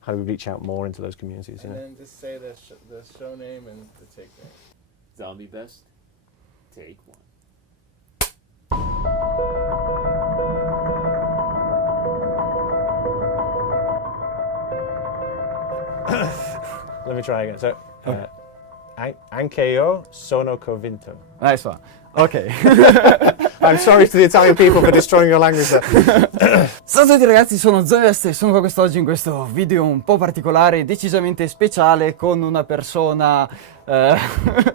how do we reach out more into those communities? You And know? then just say the show name and the take name. Zombie best. Take one. Let me try again. So, anche io sono convinto. Nice one. Ok. I'm sorry to the Italian people for destroying your language there. Ciao a tutti ragazzi, sono Zoest e sono qua quest'oggi in questo video un po' particolare, decisamente speciale, con una persona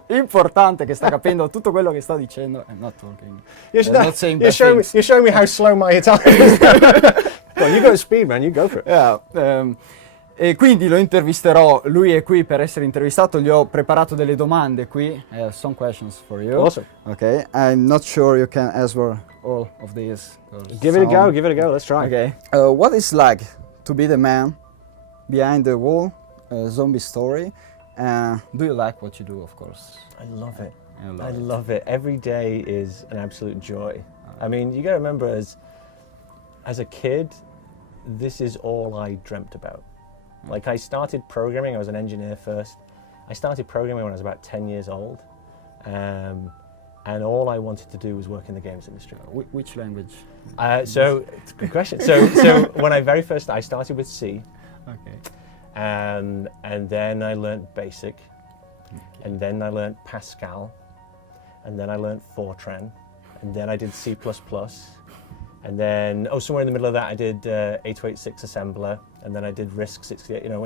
importante che sta capendo tutto quello che sto dicendo. I'm not talking. You're showing me how slow my Italian is. Well, you go to speed, man. You go for it. Yeah, e quindi lo intervisterò, lui è qui per essere intervistato, gli ho preparato delle domande qui, some questions for you. Awesome. Okay, I'm not sure you can answer all of these. Give it a go, let's try. Okay. What is like to be the man behind the wall, zombie story? Do you like what you do, of course? I love it. I love it. Every day is an absolute joy. I mean, you gotta remember as a kid, this is all I dreamt about. Like, I started programming, I was an engineer first. I started programming when I was about 10 years old. And all I wanted to do was work in the games industry. Which language? So, it's a good question. So when I started with C. Okay. And then I learned BASIC. And then I learned Pascal. And then I learned Fortran. And then I did C++. And then, somewhere in the middle of that, I did 8286 assembler, and then I did RISC 68, you know,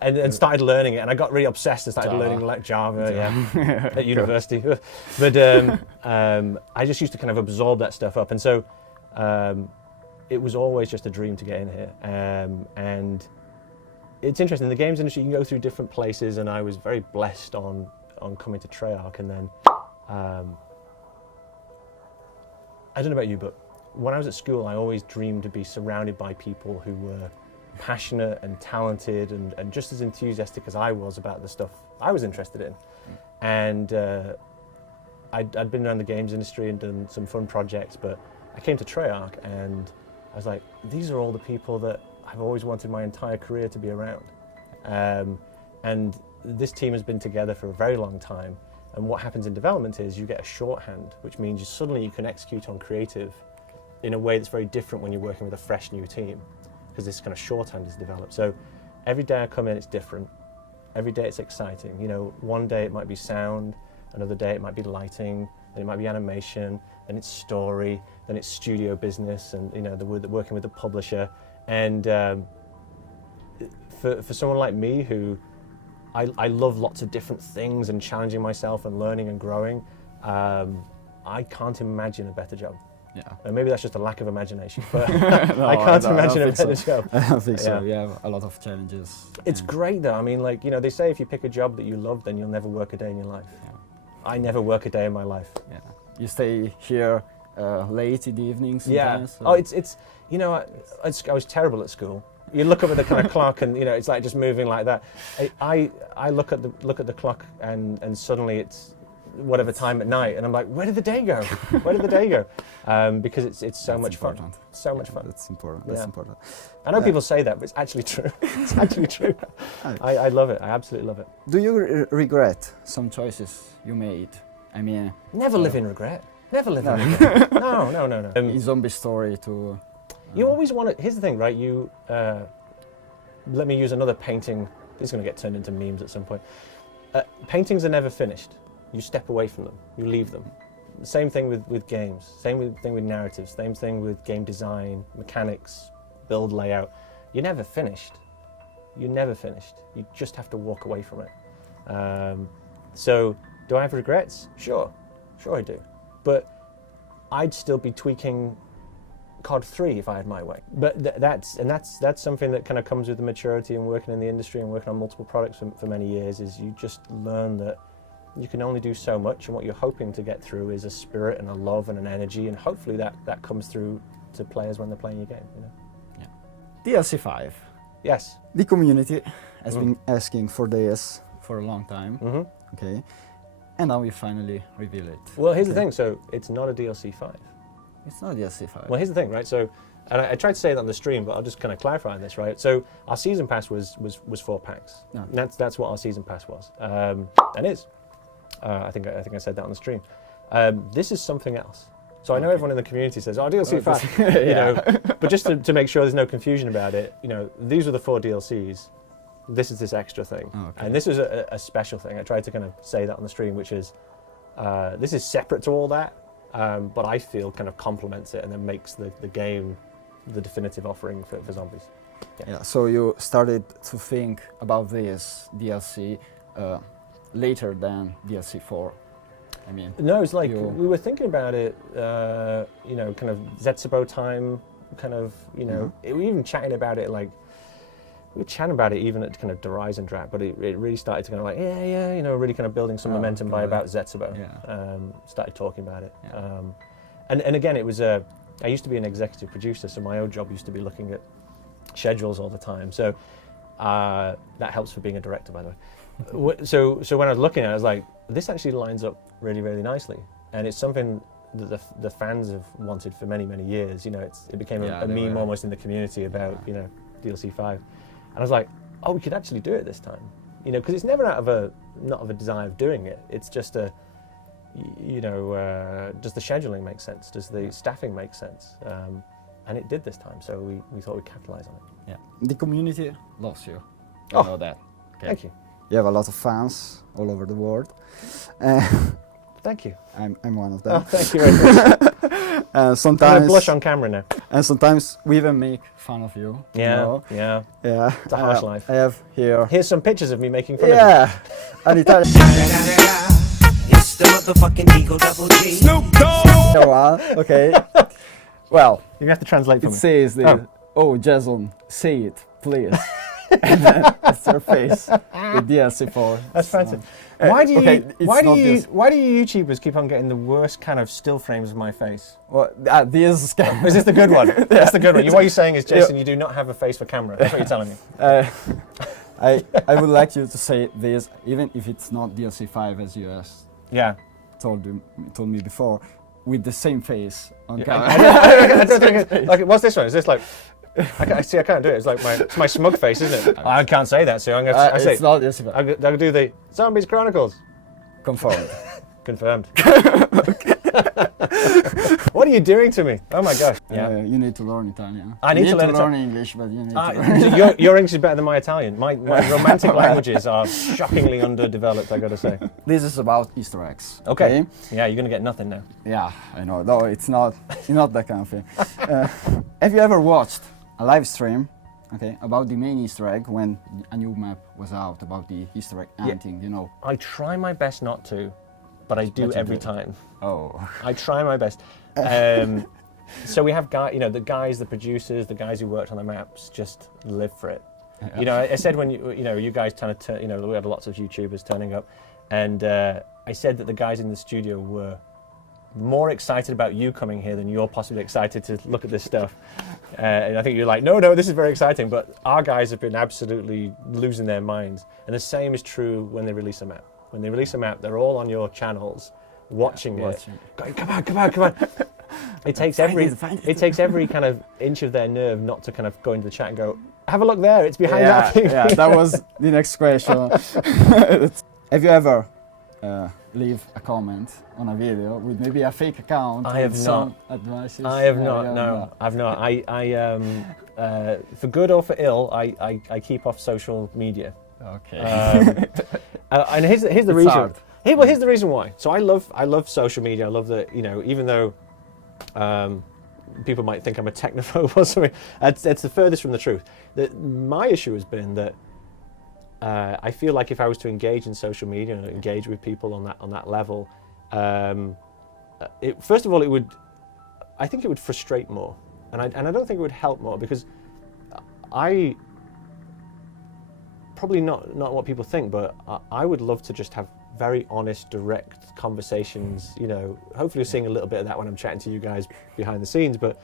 and started learning it. And I got really obsessed and started learning like Java. Yeah, at university. But I just used to kind of absorb that stuff up. And so it was always just a dream to get in here. And it's interesting, in the games industry, you can go through different places, and I was very blessed on coming to Treyarch. And then, I don't know about you, but when I was at school, I always dreamed to be surrounded by people who were passionate and talented and just as enthusiastic as I was about the stuff I was interested in. And I'd been around the games industry and done some fun projects, but I came to Treyarch and I was like, these are all the people that I've always wanted my entire career to be around. And this team has been together for a very long time. And what happens in development is you get a shorthand, which means suddenly you can execute on creative in a way that's very different when you're working with a fresh new team, because this kind of shorthand is developed. So every day I come in, it's different. Every day it's exciting. You know, one day it might be sound, another day it might be lighting, then it might be animation, then it's story, then it's studio business, and you know, working with the publisher. And for someone like me who I love lots of different things and challenging myself and learning and growing, I can't imagine a better job. Yeah. And maybe that's just a lack of imagination, but I can't imagine a better job. I don't think so. You have a lot of challenges. It's great though. I mean, like, you know, they say if you pick a job that you love, then you'll never work a day in your life. Yeah. I never work a day in my life. Yeah. You stay here late in the evening sometimes? Yeah. Oh, it's you know, I was terrible at school. You look up at the kind of clock and, you know, it's like just moving like that. I look at the clock and suddenly it's whatever time at night, and I'm like, where did the day go? Where did the day go? Because it's so much fun. So much fun. That's important. That's important. I know people say that, but it's actually true. It's actually true. I love it. I absolutely love it. Do you regret some choices you made? I mean, never live in regret. Never live in regret. No. In zombie story to. You always want to. Here's the thing, right? You let me use another painting. This is going to get turned into memes at some point. Paintings are never finished. You step away from them, you leave them. Same thing with games, same thing with narratives, same thing with game design, mechanics, build layout. You're never finished. You're never finished. You just have to walk away from it. So, do I have regrets? Sure I do. But I'd still be tweaking COD 3 if I had my way. But that's something that kind of comes with the maturity and working in the industry and working on multiple products for many years, is you just learn that you can only do so much, and what you're hoping to get through is a spirit and a love and an energy, and hopefully that comes through to players when they're playing your game. You know? Yeah. DLC 5. Yes. The community has been asking for this for a long time. Okay. And now we finally reveal it. Well, here's the thing. So it's not a DLC 5. It's not DLC 5. Well, here's the thing, right? So And I tried to say that on the stream, but I'll just kind of clarify this, right? So our season pass was 4 packs. No. That's what our season pass was, and is. I think I said that on the stream. This is something else. So I know everyone in the community says, "Oh, DLC 5," you know, but just to make sure there's no confusion about it, you know, these are the 4 DLCs. This is this extra thing, and this is a special thing. I tried to kind of say that on the stream, which is this is separate to all that, but I feel kind of complements it and then makes the game the definitive offering for zombies. Yeah. So you started to think about this DLC later than DLC 4. I mean, no, it's like we were thinking about it, you know, kind of Zetsubo time, kind of, you know, we were even chatting about it, like, we were chatting about it even at kind of Horizon Draft, but it really started to kind of like, yeah, you know, really kind of building some momentum by about Zetsubo. Yeah. Started talking about it. Yeah. And again, it was, I used to be an executive producer, so my old job used to be looking at schedules all the time. So that helps for being a director, by the way. So when I was looking at it, I was like, this actually lines up really, really nicely. And it's something that the fans have wanted for many, many years. You know, it became a meme almost in the community about, you know, DLC 5. And I was like, oh, we could actually do it this time. You know, because it's never not of a desire of doing it. It's just you know, does the scheduling make sense? Does the staffing make sense? And it did this time, so we thought we'd capitalize on it. Yeah. The community loves you. I know that. Okay. Thank you. You have a lot of fans all over the world. Thank you. I'm one of them. Oh, thank you very much. Sometimes I'm gonna blush on camera now. And sometimes we even make fun of you. Yeah, You know? yeah. Yeah. It's a harsh life. I have here. Here's some pictures of me making fun of An Italian. It's the motherfucking Eagle Double G. Snoop Dogg. Okay. Well, you. You have to translate for it me. says this. Oh, Jason, say it, please. And then it's your face with DLC 4. That's fantastic. Why do you this. why do you YouTubers keep on getting the worst kind of still frames of my face? Well, this Is this the good one? That's the good one. What you're saying is, Jason, you do not have a face for camera. That's what you're telling me. I would like you to say this, even if it's not DLC 5 as you told me before, with the same face on camera. I don't think like, what's this one? Is this like? I can't do it. It's my smug face, isn't it? I can't say that, so I'm going to say. It's not DLC 5. I'll do the Zombies Chronicles. Confirmed. Confirmed. What are you doing to me? Oh my gosh. Yeah. You need to learn Italian. I need to learn English, but you need to learn. Your English is better than my Italian. My romantic languages are shockingly underdeveloped, I gotta say. This is about Easter eggs. Okay. Yeah, you're gonna get nothing now. Yeah, I know. No, it's not that kind of thing. Have you ever watched a live stream, about the main Easter egg when a new map was out, about the Easter egg hunting, you know? I try my best not to, but I do every time. Oh. I try my best. So we have the guys, the producers, the guys who worked on the maps just live for it. Yeah. You know, I said when you guys kind of we had lots of YouTubers turning up, and I said that the guys in the studio were more excited about you coming here than you're possibly excited to look at this stuff. And I think you're like, no, this is very exciting, but our guys have been absolutely losing their minds. And the same is true when they release a map. When they release a map, they're all on your channels watching it. Going, come on. It takes every kind of inch of their nerve not to kind of go into the chat and go, have a look there, it's behind that thing. Yeah, that was the next question. Have you ever leave a comment on a video with maybe a fake account? I have not. Advices? I have not. No, I've not. I for good or for ill, I keep off social media. Okay. And here's the reason. Hard. Here's the reason why. So I love social media. I love that, even though people might think I'm a technophobe or something, it's the furthest from the truth. My issue has been that I feel like if I was to engage in social media and engage with people on that level, first of all, I think it would frustrate more, and I don't think it would help more, because I probably not what people think, but I would love to just have very honest, direct conversations. Hopefully you're seeing a little bit of that when I'm chatting to you guys behind the scenes, but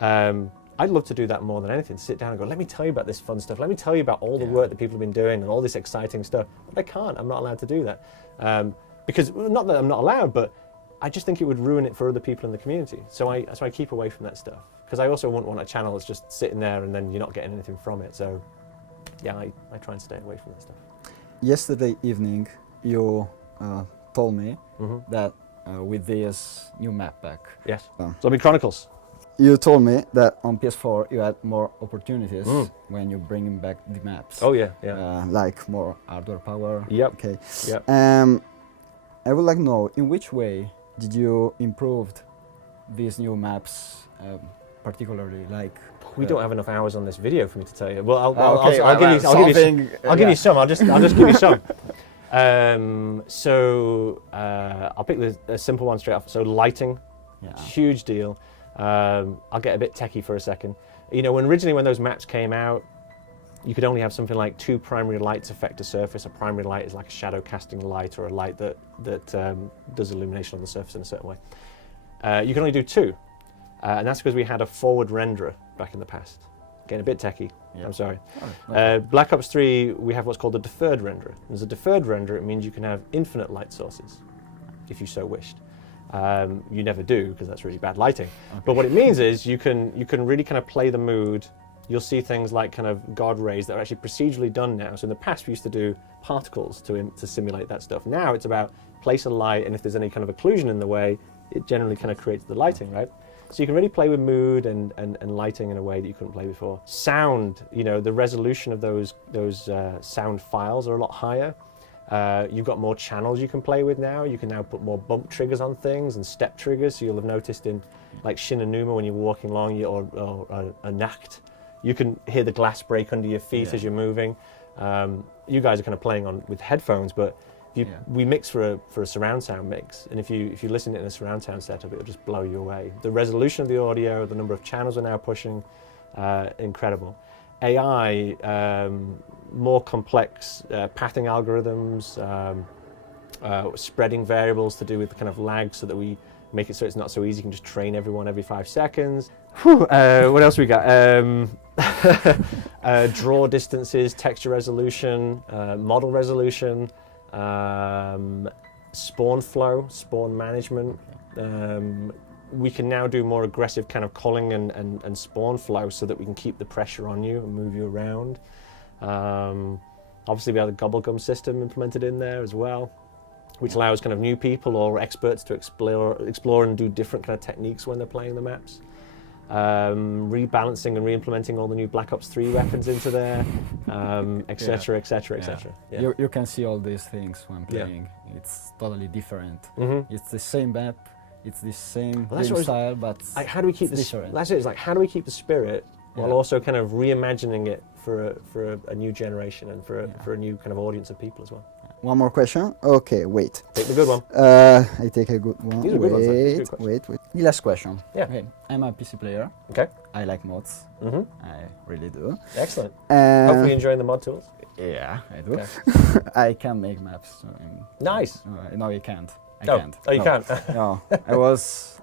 I'd love to do that more than anything. Sit down and go, let me tell you about this fun stuff. Let me tell you about all the work that people have been doing and all this exciting stuff. But I can't. I'm not allowed to do that. Because, not that I'm not allowed, but I just think it would ruin it for other people in the community. So I keep away from that stuff. because I also wouldn't want a channel that's just sitting there and then you're not getting anything from it. So yeah, I try and stay away from that stuff. Yesterday evening, you told me Mm-hmm. that with this new map pack, Yes. Oh. So I mean, Chronicles. you told me that on PS4 you had more opportunities when you're bringing back the maps. Oh yeah, yeah. Like more hardware power. Yep. Okay. Yep. I would like to know, in which way did you improve these new maps, particularly like? We don't have enough hours on this video for me to tell you. Well, I'll give you some. I'll just give you some. I'll pick a simple one straight off. So lighting, huge deal. I'll get a bit techie for a second. You know, originally when those maps came out, you could only have something like 2 primary lights affect a surface. A primary light is like a shadow casting light or a light that does illumination on the surface in a certain way. You can only do 2. And that's because we had a forward renderer back in the past. Getting a bit techie, I'm sorry. Black Ops 3, we have what's called a deferred renderer. As a deferred renderer, it means you can have infinite light sources, if you so wished. You never do, because that's really bad lighting. Okay. But what it means is you can really kind of play the mood. You'll see things like kind of God rays that are actually procedurally done now. So in the past, we used to do particles to simulate that stuff. Now it's about place a light, and if there's any kind of occlusion in the way, it generally kind of creates the lighting, right? So you can really play with mood and lighting in a way that you couldn't play before. Sound, you know, the resolution of those sound files are a lot higher. You've got more channels you can play with now. You can now put more bump triggers on things and step triggers. So you'll have noticed in like Shin and Numa when you're walking along or a Nacht, you can hear the glass break under your feet as you're moving. You guys are kind of playing on with headphones, but we mix for a surround sound mix, and if you listen in a surround sound setup, it'll just blow you away. The resolution of the audio, the number of channels we're now pushing, incredible. AI, more complex pathing algorithms, spreading variables to do with the kind of lag, so that we make it so it's not so easy. You can just train everyone every 5 seconds. What else we got? Draw distances, texture resolution, model resolution. Spawn flow, spawn management. We can now do more aggressive kind of culling and spawn flow, so that we can keep the pressure on you and move you around. Obviously we have the gobblegum system implemented in there as well, which allows kind of new people or experts to explore and do different kind of techniques when they're playing the maps. Rebalancing and re-implementing all the new Black Ops 3 weapons into there, etc., etc., etc. You can see all these things when playing. It's totally different. It's the same map, it's the same game style, but how do we keep different. That's it. It's like, how do we keep the spirit while also kind of reimagining it for a new generation and for a new kind of audience of people as well. One more question. Okay, wait. Take the good one. I take a good one. These are good ones. Wait. The last question. Yeah. Okay. I'm a PC player. Okay. I like mods. I really do. Excellent. Hopefully enjoying the mod tools. Yeah, I do. Okay. I can make maps. Nice. No, you can't. I Oh. can't. Oh, you can't? No.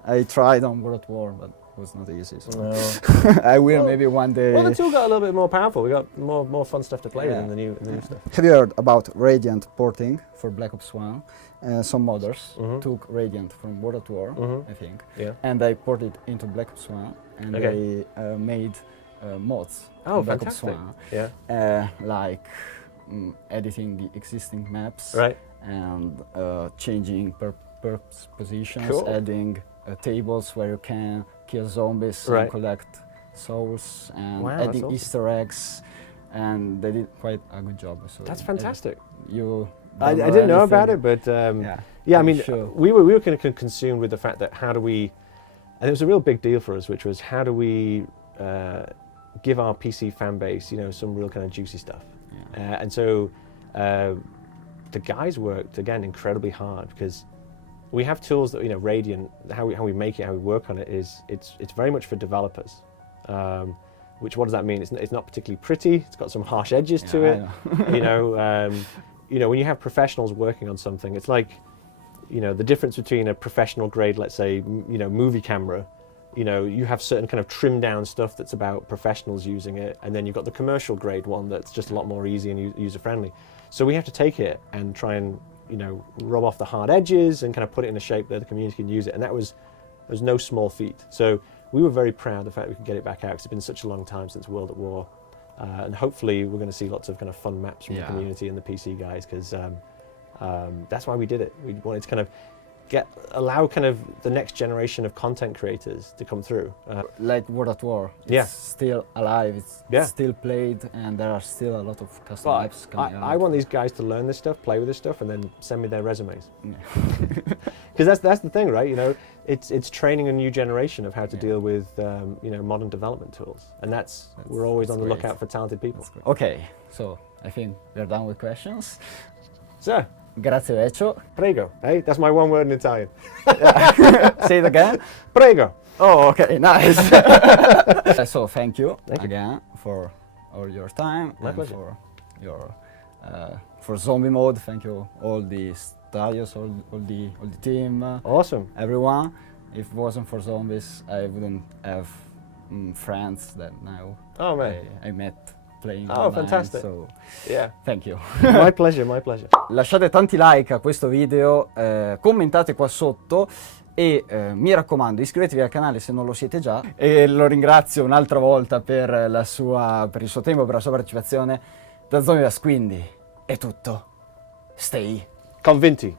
I tried on World at War, but it was not easy. So. No. I will maybe one day. Well, the tool got a little bit more powerful. We got more fun stuff to play with in the new stuff. Have you heard about Radiant porting for Black Ops 1? Some modders took Radiant from World at War, I think, and they ported it into Black Ops 1, and they made mods. Oh, Black fantastic! Ops 1, like editing the existing maps, right, and changing perps positions, cool. adding tables where you can kill zombies and collect souls, and adding awesome. Easter eggs, and they did quite a good job. So that's fantastic. I didn't know about it, but I mean, sure. we were kind of consumed with the fact that how do we, and it was a real big deal for us, which was how do we give our PC fan base, some real kind of juicy stuff. And so the guys worked again incredibly hard, because we have tools that Radiant, how we make it, how we work on it is it's very much for developers. Which, what does that mean? It's not particularly pretty. It's got some harsh edges to it. When you have professionals working on something, it's like, the difference between a professional grade, let's say, movie camera. You have certain kind of trimmed down stuff that's about professionals using it, and then you've got the commercial grade one that's just a lot more easy and user friendly. So we have to take it and try and rub off the hard edges and kind of put it in a shape that the community can use it, and that was no small feat. So we were very proud of the fact we could get it back out because it's been such a long time since World at War. And hopefully we're going to see lots of kind of fun maps from the community and the PC guys, because that's why we did it. We wanted to kind of allow kind of the next generation of content creators to come through. Like World at War, it's still alive, it's still played, and there are still a lot of custom maps coming out. I want these guys to learn this stuff, play with this stuff, and then send me their resumes. Because that's the thing, right? You know, it's training a new generation of how to deal with you know, modern development tools, and we're always on the lookout for talented people. Okay, so I think we're done with questions. So, grazie vecchio. Prego. Hey, that's my one word in Italian. Say it again. Prego. Oh, okay, nice. So thank you again for all your time. My pleasure. For your for zombie mode. Thank you all the studios, all the team. Awesome. Everyone. If it wasn't for zombies, I wouldn't have friends that now I met playing online, fantastic. So Yeah. thank you. My pleasure, my pleasure. Lasciate tanti like a questo video, commentate qua sotto e mi raccomando iscrivetevi al canale se non lo siete già, e lo ringrazio un'altra volta per il suo tempo, per la sua partecipazione. Da Zombie, quindi è tutto. Stay Convinti.